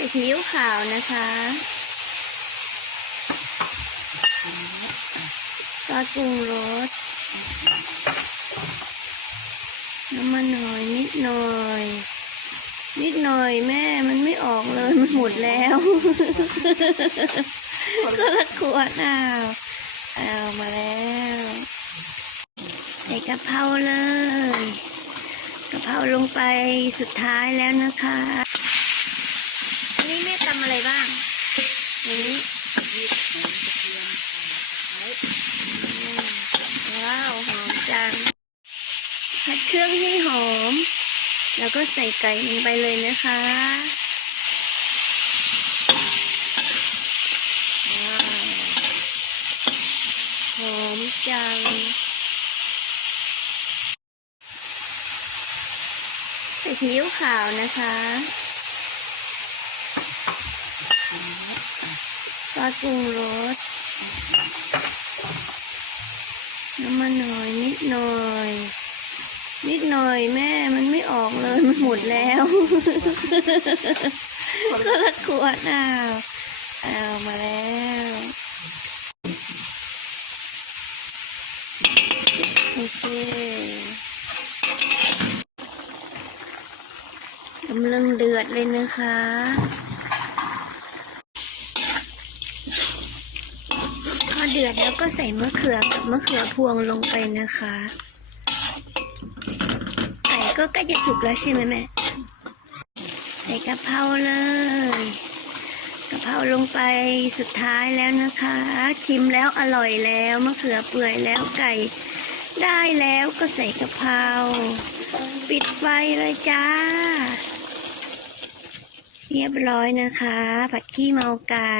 ส่ซีอิ๊วขาวนะคะซอสปรุงรสน้ำมันหน่อยนิดหน่อย นิดหน่อยแม่มันไม่ออกเลย มันหมดแล้วก็ละขวดอ้าวเอามาแล้วใส่กะเพราเลยกะเพราลงไปสุดท้ายแล้วนะคะ อันนี้แม่ทำอะไรบ้างอันนี้ว้าวหอมจังผัด เครื่องให้หอม แล้วก็ใส่ไก่ลงไปเลยนะคะหอมจังใส่ซีอิ๊วขาวนะคะซอสปรุงรสน้ำมันหน่อยนิดหน่อย นิดหน่อยแม่มันไม่ออกเลย มันหมดแล้วก็ละขวดอ้าวเอาวมาแล้วโอเคกำลังเดือดเลยนะคะพอเดือดแล้วก็ใส่มะเขือกับมะเขือพวงลงไปนะคะ ก็ใกล้จะสุกแล้วใช่ไหมแม่ ใส่กะเพราเลยกะเพราลงไปสุดท้ายแล้วนะคะ ชิมแล้วอร่อยแล้วมะเขือเปื่อยแล้วไก่ ได้แล้วก็ใส่กะเพราปิดไฟเลยจ้า เรียบร้อยนะคะ ผัดขี้เมาไก่